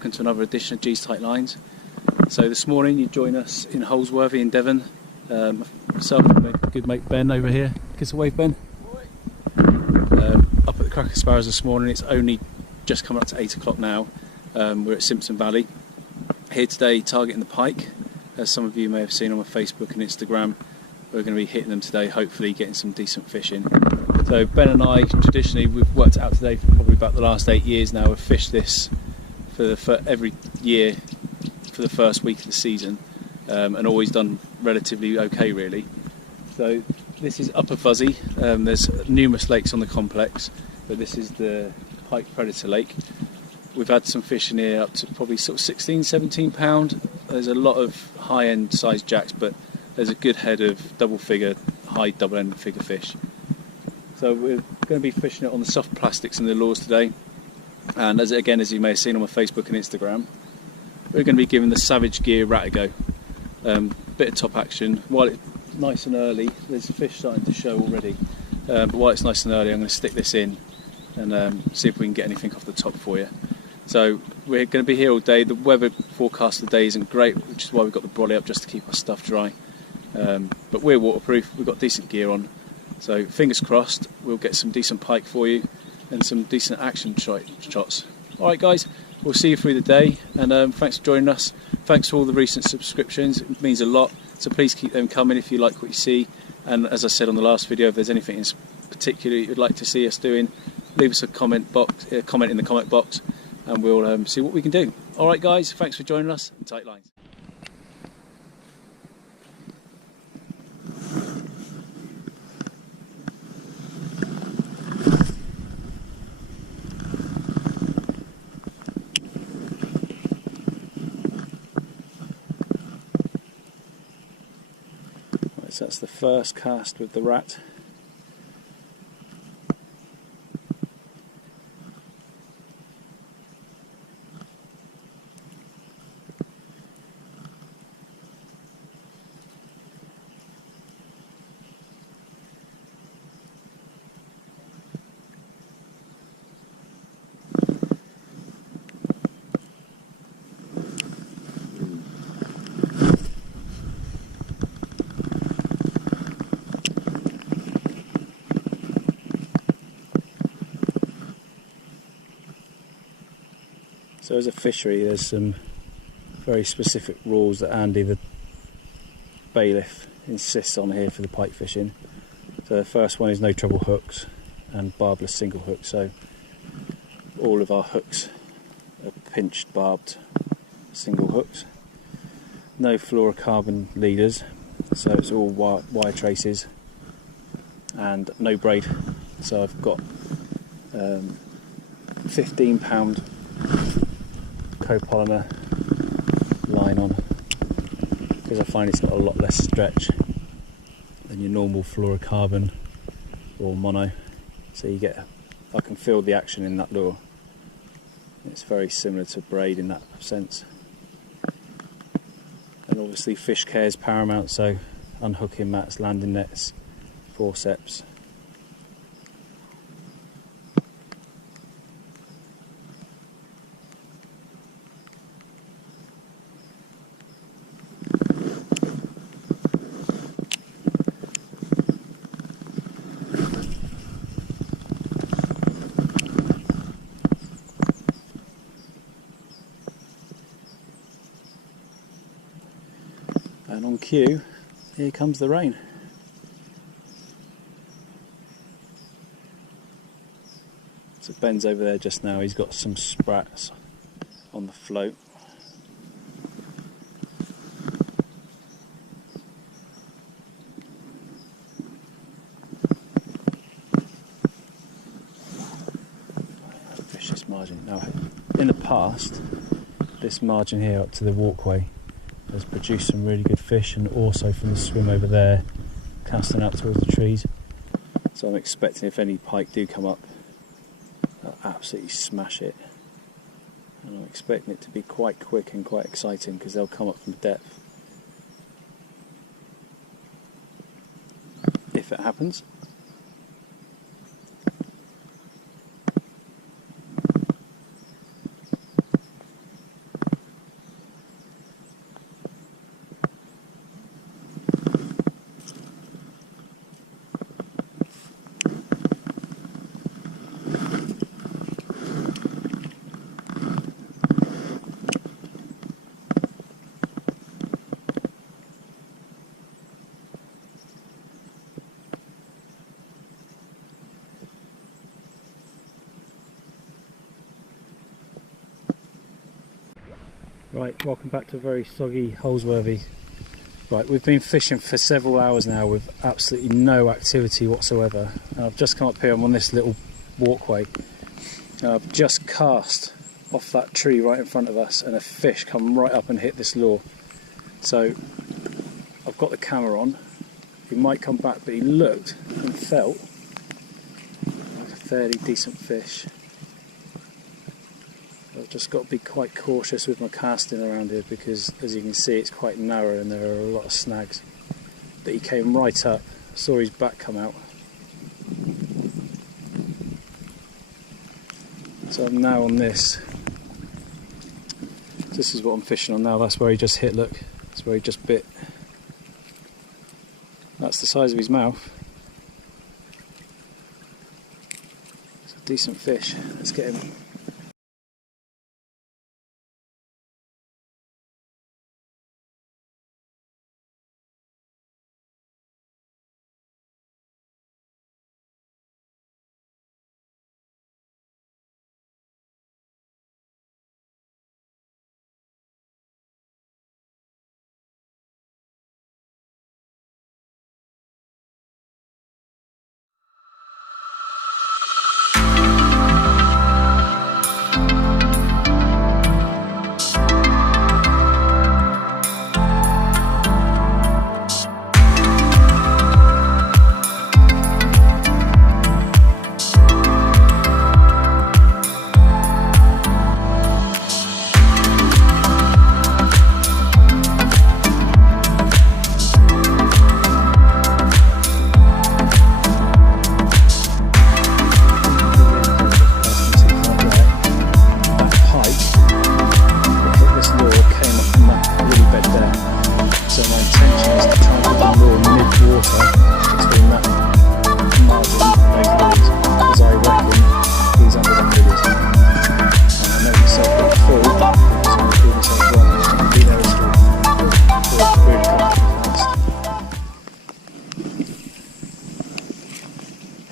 welcome to another edition of G's Tight Lines. So this morning you join us in Holsworthy in Devon. Myself and my good mate Ben over here. Kiss a wave, Ben. Up at the Cracker Sparrows this morning. It's only just coming up to 8 o'clock now. We're at Simpson Valley. Here today targeting the pike. As some of you may have seen on my Facebook and Instagram, we're going to be hitting them today, hopefully getting some decent fishing. So Ben and I, traditionally, we've worked it out today for probably about the last 8 years now. We've fished this for every year for the first week of the season, and always done relatively okay really. So this is Upper Fuzzy. There's numerous lakes on the complex, but this is the Pike Predator Lake. We've had some fish in here up to probably sort of 16, 17 pound. There's a lot of high-end sized jacks, but there's a good head of double-figure, high double-end figure fish. So we're going to be fishing it on the soft plastics and the lures today. And as you may have seen on my Facebook and Instagram, we're going to be giving the Savage Gear rat a go. Bit of top action. While it's nice and early, there's fish starting to show already. But while it's nice and early, I'm going to stick this in and see if we can get anything off the top for you. So we're going to be here all day. The weather forecast today isn't great, which is why we've got the brolly up just to keep our stuff dry. But we're waterproof, we've got decent gear on. So fingers crossed, we'll get some decent pike for you and some decent action shots. Alright guys, we'll see you through the day, and thanks for joining us. Thanks for all the recent subscriptions, it means a lot. So please keep them coming if you like what you see. And as I said on the last video, if there's anything in particular you'd like to see us doing, leave us a comment in the comment box, and we'll see what we can do. Alright guys, thanks for joining us, and tight lines. So that's the first cast with the rat. So as a fishery, there's some very specific rules that Andy, the bailiff, insists on here for the pike fishing. So the first one is no trouble hooks and barbless single hooks. So all of our hooks are pinched barbed single hooks. No fluorocarbon leaders, so it's all wire traces, and no braid. So I've got 15 pound copolymer line on, because I find it's got a lot less stretch than your normal fluorocarbon or mono, so I can feel the action in that lure. It's very similar to braid in that sense. And obviously fish care is paramount, so unhooking mats, landing nets, forceps. And on cue, here comes the rain. So Ben's over there just now, he's got some sprats on the float. Fish this margin. Now, in the past, this margin here up to the walkway has produced some really good fish, and also from the swim over there casting out towards the trees. So I'm expecting if any pike do come up, they'll absolutely smash it, and I'm expecting it to be quite quick and quite exciting because they'll come up from depth. If it happens. Right, welcome back to very soggy Holsworthy. Right, we've been fishing for several hours now with absolutely no activity whatsoever. And I've just come up here, I'm on this little walkway. And I've just cast off that tree right in front of us and a fish come right up and hit this lure. So I've got the camera on. He might come back, but he looked and felt like a fairly decent fish. I've just got to be quite cautious with my casting around here because, as you can see, it's quite narrow and there are a lot of snags. But he came right up, saw his back come out. So I'm now on this. This is what I'm fishing on now. That's where he just hit, look. That's where he just bit. That's the size of his mouth. It's a decent fish. Let's get him.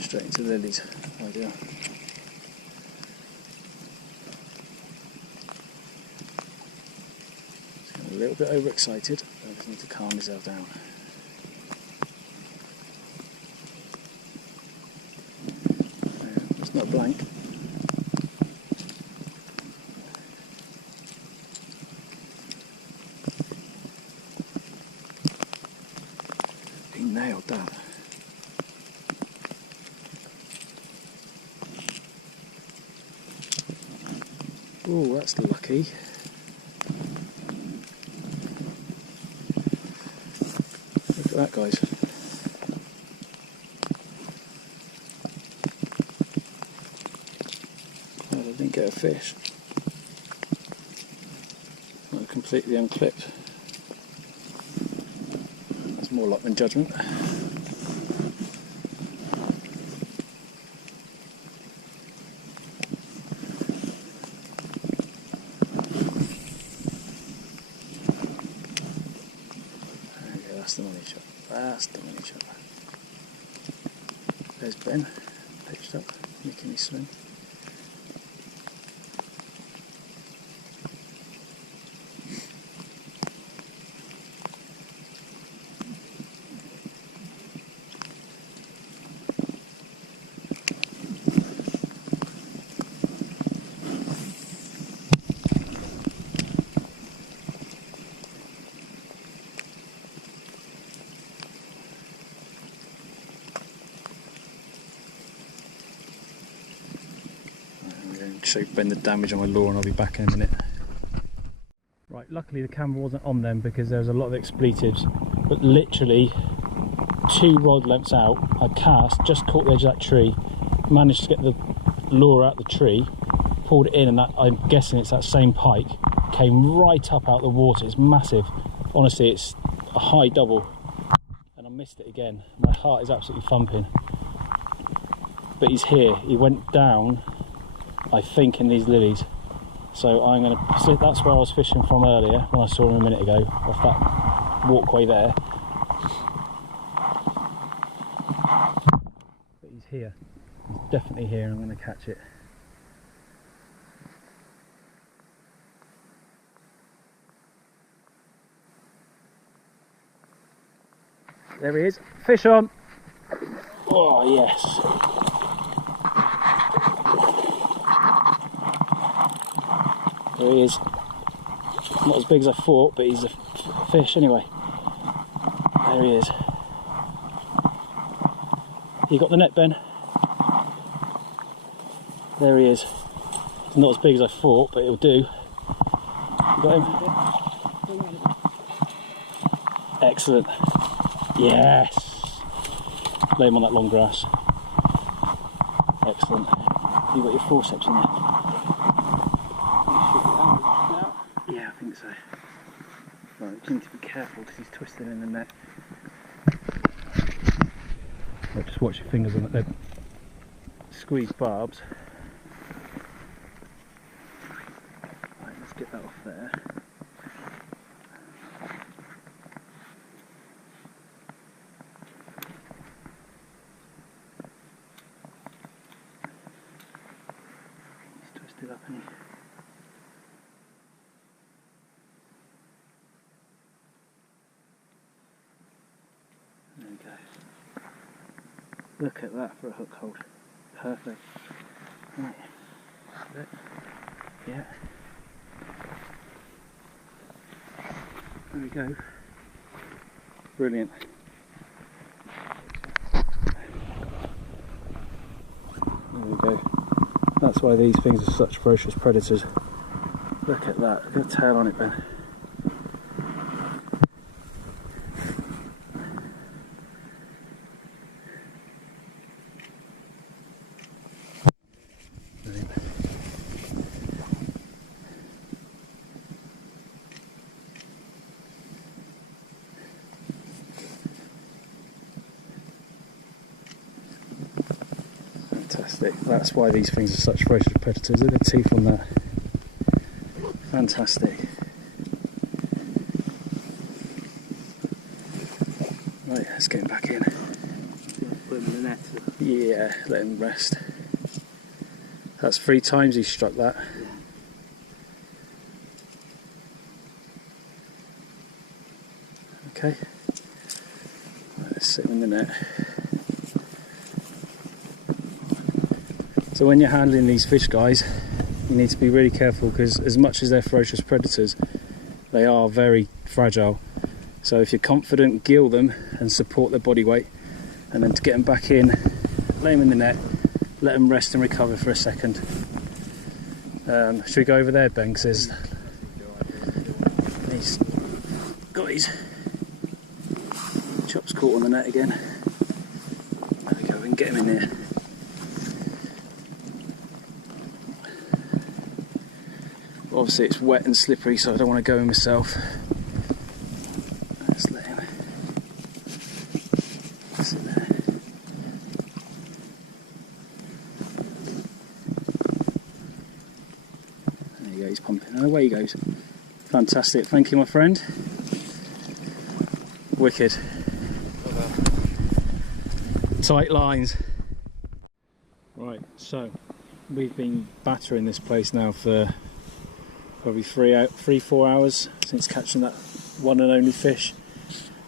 Straight into the lilies, ideal. A little bit overexcited, I just need to calm myself down. It's not blank. He nailed that. Oh, that's lucky. Look at that, guys. Well, I didn't get a fish. Not completely unclipped. That's more luck than judgment. That's the money shot. That's the money shot. There's Ben, pitched up, making me swim. Show Ben the damage on my lure and I'll be back in a minute. Right, luckily the camera wasn't on them because there was a lot of expletives, but literally 2 rod lengths out, I cast, just caught the edge of that tree, managed to get the lure out the tree, pulled it in, and that, I'm guessing it's that same pike, came right up out the water. It's massive. Honestly, it's a high double, and I missed it again. My heart is absolutely thumping. But he's here. He went down, I think, in these lilies. So I'm going to sit, that's where I was fishing from earlier when I saw him a minute ago, off that walkway there. But he's here. He's definitely here, and I'm going to catch it. There he is. Fish on. Oh, yes. There he is. Not as big as I thought, but he's a fish anyway. There he is. You got the net, Ben? There he is. It's not as big as I thought, but it'll do. You got him? Excellent. Yes. Lay him on that long grass. Excellent. You got your forceps in there? Yeah, I think so. Right, you need to be careful because he's twisting in the net. Right, just watch your fingers on it. They're squeeze barbs. Right, let's get that off there. He's twisted up, isn't he? There we go. Look at that for a hook hold. Perfect. Right. Yeah. There we go. Brilliant. There we go. That's why these things are such ferocious predators. Look at that. Look at the tail on it, Ben. Fantastic. That's why these things are such ferocious predators. Look at the teeth on that. Fantastic. Right, let's get him back in. Put him in the net. Yeah, let him rest. That's 3 times he's struck that. Okay. Right, let's sit him in the net. So when you're handling these fish, guys, you need to be really careful because as much as they're ferocious predators, they are very fragile. So if you're confident, gill them and support their body weight, and then to get them back in, lay them in the net, let them rest and recover for a second. Should we go over there, Ben? Because he's got his chops caught on the net again. There we go, we can get him in there. Obviously it's wet and slippery, so I don't want to go in myself. Let's let him sit there. There you go, he's pumping. And away he goes. Fantastic, thank you my friend. Wicked. Tight lines. Right, so we've been battering this place now for probably 3-4 hours since catching that one and only fish,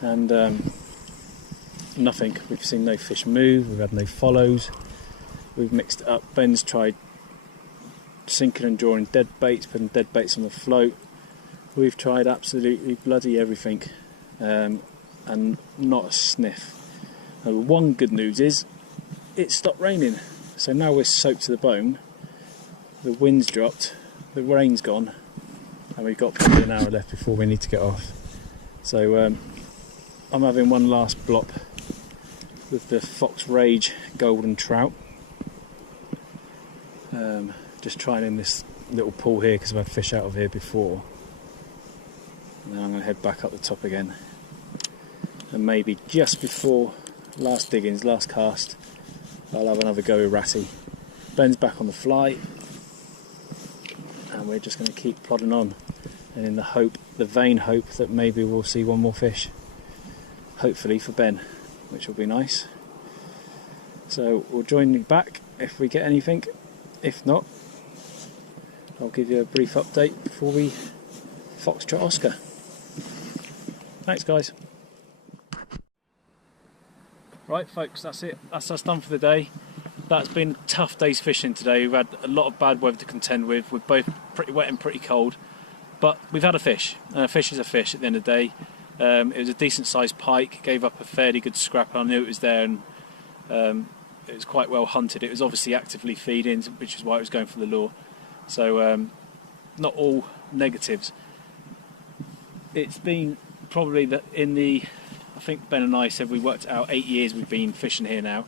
and nothing. We've seen no fish move, we've had no follows, we've mixed it up. Ben's tried sinking and drawing dead baits, putting dead baits on the float. We've tried absolutely bloody everything, and not a sniff. One good news is it stopped raining, so now we're soaked to the bone. The wind's dropped, the rain's gone, and we've got probably an hour left before we need to get off. So I'm having one last blop with the Fox Rage golden trout. Just trying in this little pool here because I've had fish out of here before. And then I'm going to head back up the top again. And maybe just before last diggings, last cast, I'll have another go with Ratty. Ben's back on the fly. And we're just going to keep plodding on, and in the vain hope that maybe we'll see one more fish, hopefully for Ben, which will be nice. So we'll join you back if we get anything. If not, I'll give you a brief update before we foxtrot Oscar. Thanks guys. Right folks, that's it. That's us done for the day. That's been a tough day's fishing today. We've had a lot of bad weather to contend with. We're both pretty wet and pretty cold. But we've had a fish. And a fish is a fish at the end of the day. It was a decent sized pike. Gave up a fairly good scrap. I knew it was there, and it was quite well hunted. It was obviously actively feeding, which is why it was going for the lure. So not all negatives. It's been probably that I think Ben and I said we worked out 8 years we've been fishing here now.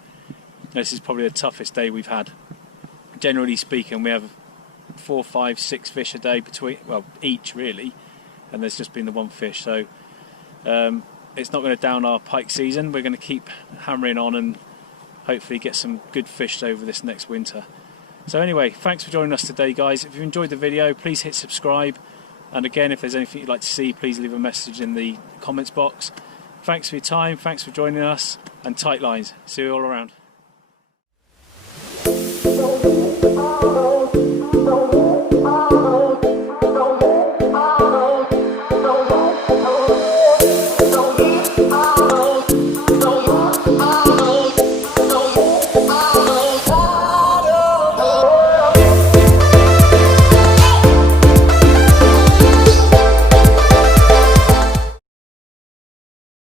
This is probably the toughest day we've had. Generally speaking, we have 4, 5, 6 fish a day each really, and there's just been the one fish. So it's not going to down our pike season. We're going to keep hammering on and hopefully get some good fish over this next winter. So anyway, thanks for joining us today, guys. If you enjoyed the video, please hit subscribe. And again, if there's anything you'd like to see, please leave a message in the comments box. Thanks for your time, thanks for joining us, and tight lines. See you all around.